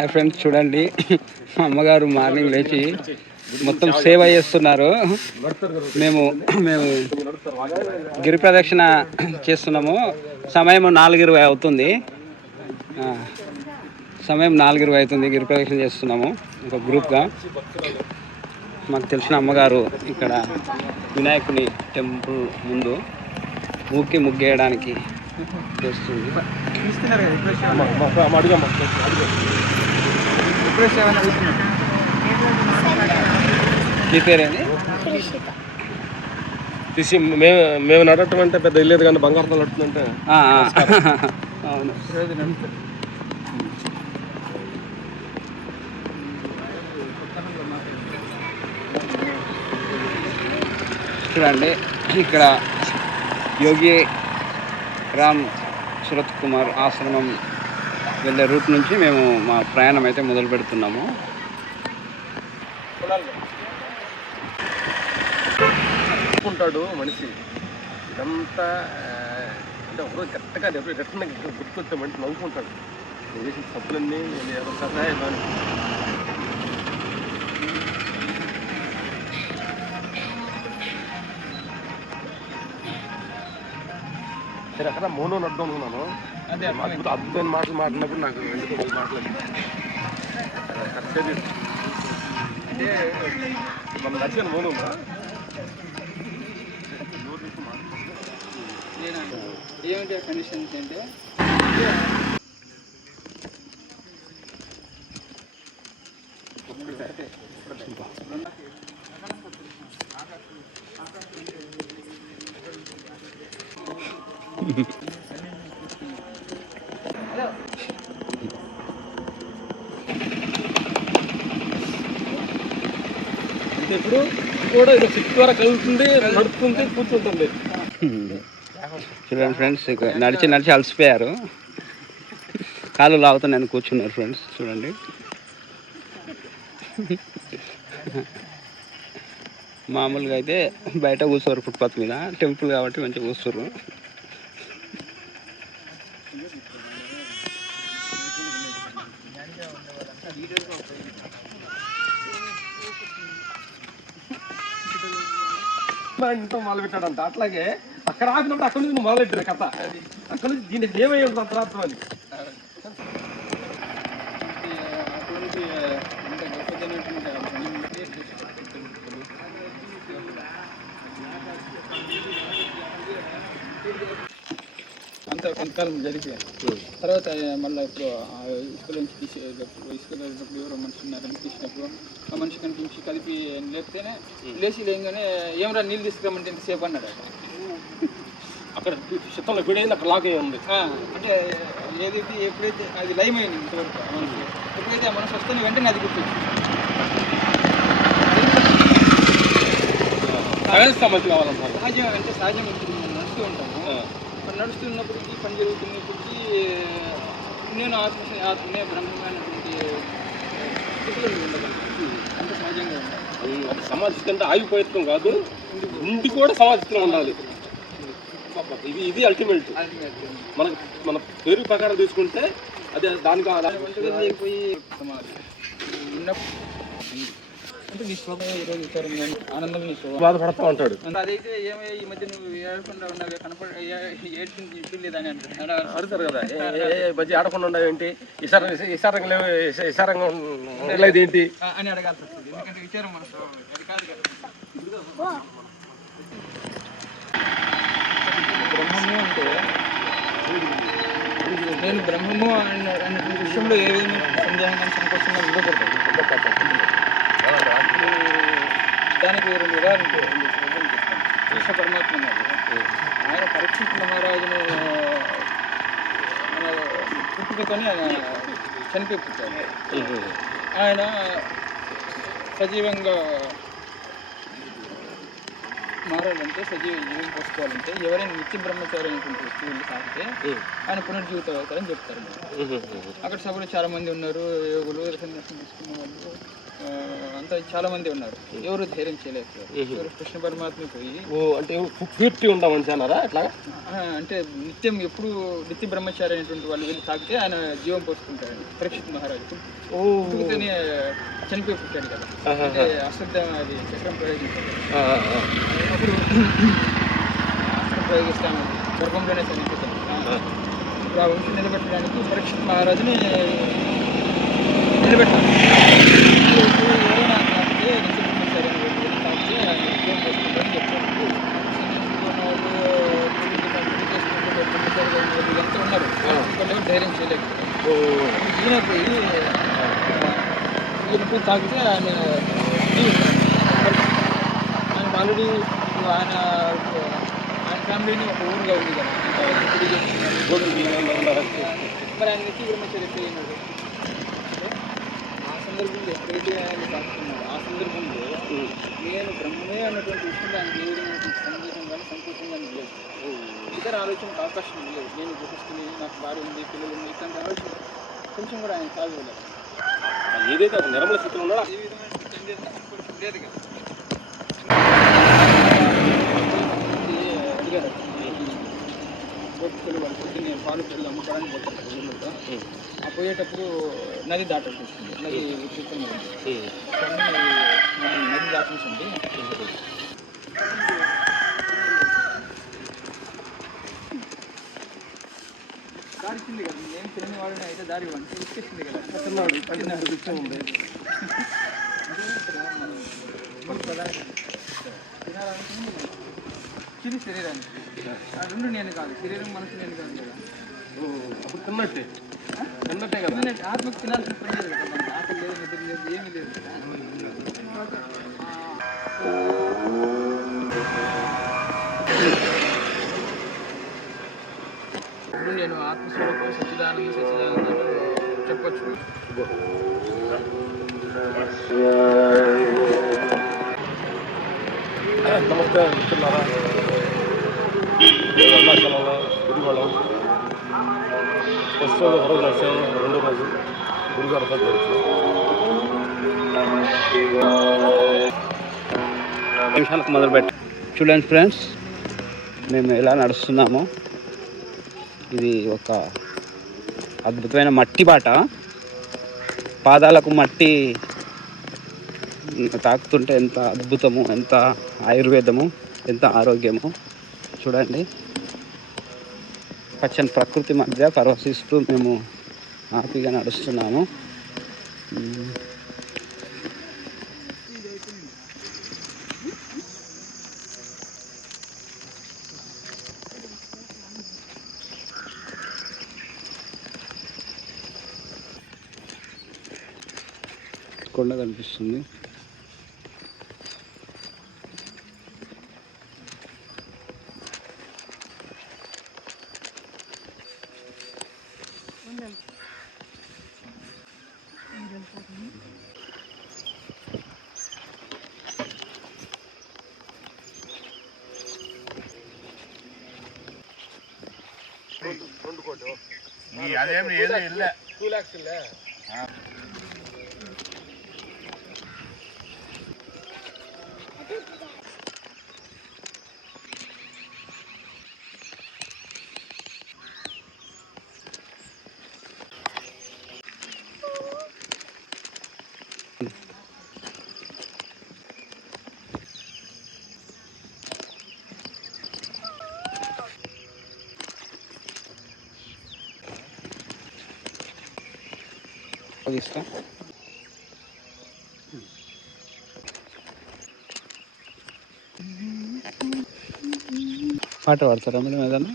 Hi friends చూడండి. మా అమ్మగారు మార్నింగ్ లేచి మొత్తం సేవ చేస్తున్నారు. మేము మేము గిరి ప్రదక్షిణ చేస్తున్నాము. సమయం నాలుగు ఇరవై అవుతుంది. సమయం నాలుగు ఇరవై అవుతుంది గిరి ప్రదక్షిణ చేస్తున్నాము ఒక గ్రూప్గా. మాకు తెలిసిన అమ్మగారు ఇక్కడ వినాయకుని టెంపుల్ ముందు ఊకి ముగ్గేయడానికి మీ పేరేంటి తీసి మేము మేము నడటం అంటే పెద్ద వెళ్ళేది కానీ బంగారం నడుతుందంటే. అవును చూడండి ఇక్కడ యోగి రామ్ సురత్ కుమార్ ఆశ్రమం వెళ్ళే రూట్ నుంచి మేము మా ప్రయాణం అయితే మొదలు పెడుతున్నాము ఉంటాడు మనిషి ఇదంతా అంటే ఒకరోజు కరెక్ట్గా ఎప్పుడు రిటర్న్ గుర్తొచ్చే మనిషి నవ్వుకుంటాడు నేను చేసిన తప్పులన్నీ నేను ఏదో నేను అక్కడ మౌనం నడ్డం అనుకున్నాను అద్భుత అద్భుతమైన మాటలు మాట్లాడినప్పుడు నాకు ఎందుకు మాట్లాడి. అంటే మన నచ్చిన మౌనం? ఏమిటి కండిషన్స్ అంటే అంటే ఇప్పుడు కూడా ఇది సిక్స్ ద్వారా కలుగుతుంది నడుస్తుంది కూర్చుంటుంది. చూడండి ఫ్రెండ్స్ నడిచి నడిచి అలసిపోయారు. కాళ్ళు లాగుతున్నాయని కూర్చున్నారు ఫ్రెండ్స్ చూడండి. మామూలుగా అయితే బయట కూర్చోరు ఫుట్పాత్ మీద టెంపుల్ కాబట్టి మంచిగా కూర్చోరు. మా ఇంట్లో మొదలు పెట్టాడంట. అట్లాగే అక్కడ ఆపినప్పుడు అక్కడ నుంచి మొదలు కథ. అక్కడ నుంచి దీనికి ఏమై ఉంటుంది అంతరాత్మ అని. కొంతకాలం జరిగిపోయాను తర్వాత మళ్ళీ ఇప్పుడు ఇసుకలో నుంచి తీసేటప్పుడు ఇసుకలో ఎవరో మనిషి ఉన్నారని తీసినప్పుడు ఆ మనిషి కనిపించి కలిపి లేపితేనే లేచి లేగానే ఏమరా నీళ్ళు తీసుకురమ్మంటే ఎంతసేపు అన్నాడు. అక్కడ. చిత్తంలో వీడైంది అక్కడ లాక్ అయ్యి ఉంది. అంటే ఏదైతే ఎప్పుడైతే అది లైమ్ అయింది ఇంతవరకు ఆ మనసు ఎప్పుడైతే ఆ మనసు వస్తే వెంటనే అది గుర్తొచ్చింది. సహజం అంటే సహజం నడుస్తూ ఉంటాము. నడుస్తున్నప్పటికీ పని జరుగుతున్నప్పటికీ నేను ఆత్మ ఆత్మనే బ్రహ్మమైనటువంటి స్థితిలో ఉండగలను. అంత సహజంగా ఉండాలి. అది సమాజ కింద ఆగిపోయేత్వం కాదు ఉండి కూడా సమాజంలో ఉండాలి. ఇది ఇది అల్టిమేట్ మనకు మన పేరు ప్రకారం తీసుకుంటే అదే దానికి ఉన్నప్పుడు ఈరోజు ఆనందం బాధపడతా ఉంటాడు. అదైతే ఈ మధ్య నువ్వు ఏడకుండా ఉన్నావే కనపడ ఏడ్చింది చూడలేదని అంటారు. అడుగుతారు కదా. ఏ- బజ్జి ఆడకుండా ఉండవు ఏంటి? ఇసార ఇసారంగా ఉండలేదు ఏంటి? అని అడగాల్సి వస్తుంది. ఎందుకంటే విచారం మన స్వభావం అది కాదు కదా. బ్రహ్మము అంటే నేను బ్రహ్మము అన్న విషయంలో ఏ విధమైన సందేహం కానీ సంకోచంగా ఇవ్వబడతాను ఉదాహరణలు చెప్తాను కృష్ణ పరమాత్మ ఆయన పరీక్షిత్ మహారాజును మన పుట్టుకతోనే ఆయన చనిపోయి ఆయన సజీవంగా మారాలంటే సజీవ జీవం పోసుకోవాలంటే ఎవరైనా నిత్య బ్రహ్మచారి అయినటువంటి వ్యక్తులు తాగితే ఆయన పునర్జీవితం అవుతారని చెప్తారు. అక్కడ సభలో చాలా మంది ఉన్నారు యోగులు సన్యాసం తీసుకున్న వాళ్ళు అంత చాలా మంది ఉన్నారు. ఎవరు ధైర్యం చేయలేకపోయారు ఎవరు కృష్ణ పరమాత్మ పోయి ఓ అంటే మనిషి అన్నారా అట్లా అంటే నిత్యం ఎప్పుడు నిత్య బ్రహ్మచారి అనేటువంటి వాళ్ళు వెళ్ళి తాకితే ఆయన జీవం పోసుకుంటాడు పరీక్షిత్ మహారాజు ఓ. చనిపోయి పుట్టాడు కదా. అంటే అశ్రద్ధ అది చక్రం ప్రయోగించాడు. అప్పుడు అస్త్రం ప్రయోగిస్తాను. గర్భంలోనే చనిపోతాడు. ఆ, ఇప్పుడు ఆ వంశం నిలబెట్టడానికి పరీక్షిత్ మహారాజుని నిలబెట్టాలి. ఇప్పుడు ఎవరైనా తాకితే బ్రహ్మచారి అని వెళ్ళి తాకితే ఆయన జీవం పోసుకుంటాడని చెప్పారు ఇదంతా ఉన్నారు వాళ్ళు ఎవరు ధైర్యం చేయలేకపోయారు ఓ ఈయన పోయి తాకితే ఆయన ఆయన ఆల్రెడీ ఆయన ఆయన ఫ్యామిలీని ఒక ఊరుగా ఉంది కదా. మరి ఆయన నిత్య బ్రహ్మచారి ఎప్పుడు అయినాడు. ఆ సందర్భంలో ఎప్పుడైతే ఆయన తాకుతున్నాడు ఆ సందర్భంలో నేను బ్రహ్మమే అన్నటువంటి విషయంలో ఆయన ఏ విధమైనటువంటి సందేశం కానీ సంతోషం కానీ లేదు. ఇతర ఆలోచనకు అవకాశం లేదు. నేను గృహస్థుని నాకు భార్య ఉంది పిల్లలు ఉంది ఇట్లాంటి ఆలోచన కొంచెం కూడా ఆయన సాగలేదు ఏదైతే నిర్మల స్థితిలో ఉన్నాడో ఏ విధమైన లేదు కదా. పొద్దున్నే పాలు పెళ్ళి అమ్ముకోవడానికి ఊళ్ళో ఆ పోయేటప్పుడు నది దాటాల్సి వస్తుంది నది ఉంది. మనం నది దాటించండి దారి ఇచ్చింది కదా ఏం తెలియని వాళ్ళని అయితే దారి ఇవ్వండి. ఇచ్చేసింది కదా. తిన్నాడు తిన్నాడు విషయం ఉంది తిని శరీరానికి. ఆ రెండు నేను కాదు శరీరం మనసు నేను కాదు కదా. అప్పుడు తిన్నట్టే. తిన్నట్టే కదా. ఆత్మకు తినాల్సిన పని లేదు కదా మనకి. ఆకలి లేదు నిద్ర లేదు ఏమీ లేదు కదా ఇప్పుడు నేను ఆత్మస్వరూపం సచ్చిదానంద సచ్చిదానంద చెప్పొచ్చు. నమస్తే మిత్రులారా. అరుణాచలంలో గుడిగోళం ఫస్ట్ రోజు ఒక రోజు నడిచాము రెండో రోజు గురుగారితో జరుగుతుంది నిమిషాలకు మొదలుపెట్టి. చూడండి ఫ్రెండ్స్ మేము ఎలా నడుస్తున్నామో. ఇది ఒక అద్భుతమైన మట్టి బాట. పాదాలకు మట్టి తాకుతుంటే ఎంత అద్భుతము ఎంత ఆయుర్వేదము ఎంత ఆరోగ్యము. చూడండి. పచ్చని ప్రకృతి మధ్య పరవశిస్తూ మేము హ్యాపీగా నడుస్తున్నాము. కొండ కనిపిస్తుంది టూ ల్యాక్స్ ఇల్లే ఇస్తా పాట పాడతారా మేడం ఏదన్నా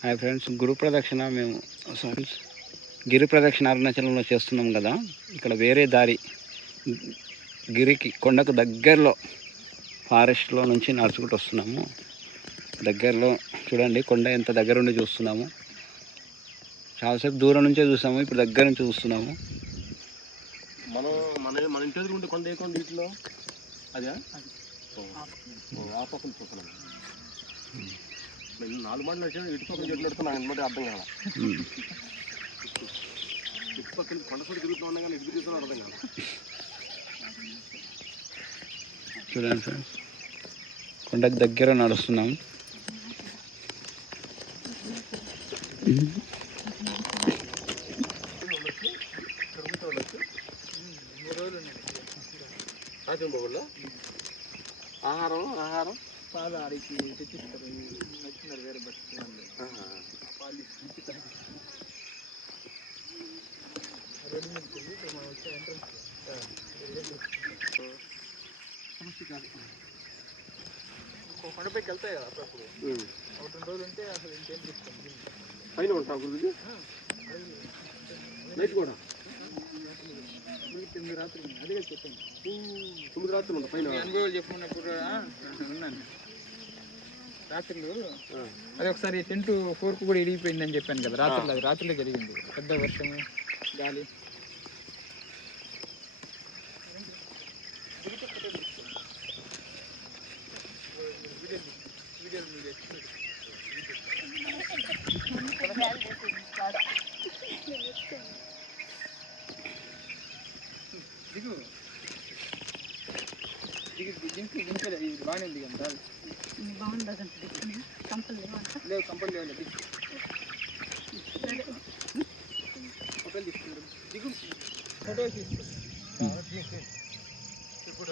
హాయ్ ఫ్రెండ్స్ గురు ప్రదక్షిణ మేము గిరి ప్రదక్షిణ అరుణాచలంలో చేస్తున్నాం కదా. ఇక్కడ వేరే దారి గిరికి కొండకు దగ్గరలో ఫారెస్ట్లో నుంచి నడుచుకుంటూ వస్తున్నాము. దగ్గరలో చూడండి కొండ ఎంత దగ్గర నుండి చూస్తున్నాము. చాలాసేపు దూరం నుంచే చూసాము ఇప్పుడు దగ్గర నుంచి చూస్తున్నాము. మనం మన మన ఇంటి ఉంటే కొండ ఏ కొండ వీటిలో అదే? ఆ పక్కన చూస్తున్నాను నేను నాలుగు మాటలు వచ్చాను ఇటు పక్కన చెట్లు నడుతున్నా అనమాట అర్థం ఉమ్. ఇటు పక్కన కొండ కూడా తిరుగుతూ కానీ ఇటు తిరుగుతున్నా అర్థం కాల. చూడండి ఫ్రెండ్స్. కొండకు దగ్గర నడుస్తున్నాం. ఆహారం ఆహారం. పాలు ఆడికి తెచ్చిస్తారు. నచ్చినారు వేరే బస్ పాలు ఇప్పుడు మనం వచ్చే ఎంట్రన్స్ కొండపైకి వెళ్తాయి కదా అప్పుడప్పుడు ఒకటి రెండు రోజులు ఉంటే అసలు ఇంకేం తీసుకోండి పైన ఉంటా గురించి నైట్ కూడా తొమ్మిది రాత్రి అదే చెప్పండి తొమ్మిది రాత్రులు ఉంటా పైన అనుభవాలు చెప్పుకున్నప్పుడు ఉన్నాను రాత్రులు అదే ఒకసారి టెంట్ ఫోర్క్ కూడా ఇరిగిపోయిందని చెప్పాను కదా రాత్రులు అది రాత్రులే జరిగింది పెద్ద వర్షము గాలి దిగు దిగు దింపు దింపలే ఇది బాగానే ఉంది కదా బాగుండదండి కంపల్ లేవు కంపెనీ లేవు దిగు. ఫోటోలు తీసుకుంటారు దిగు. ఫోటో తీసుకో. ఫోటోలు కొండ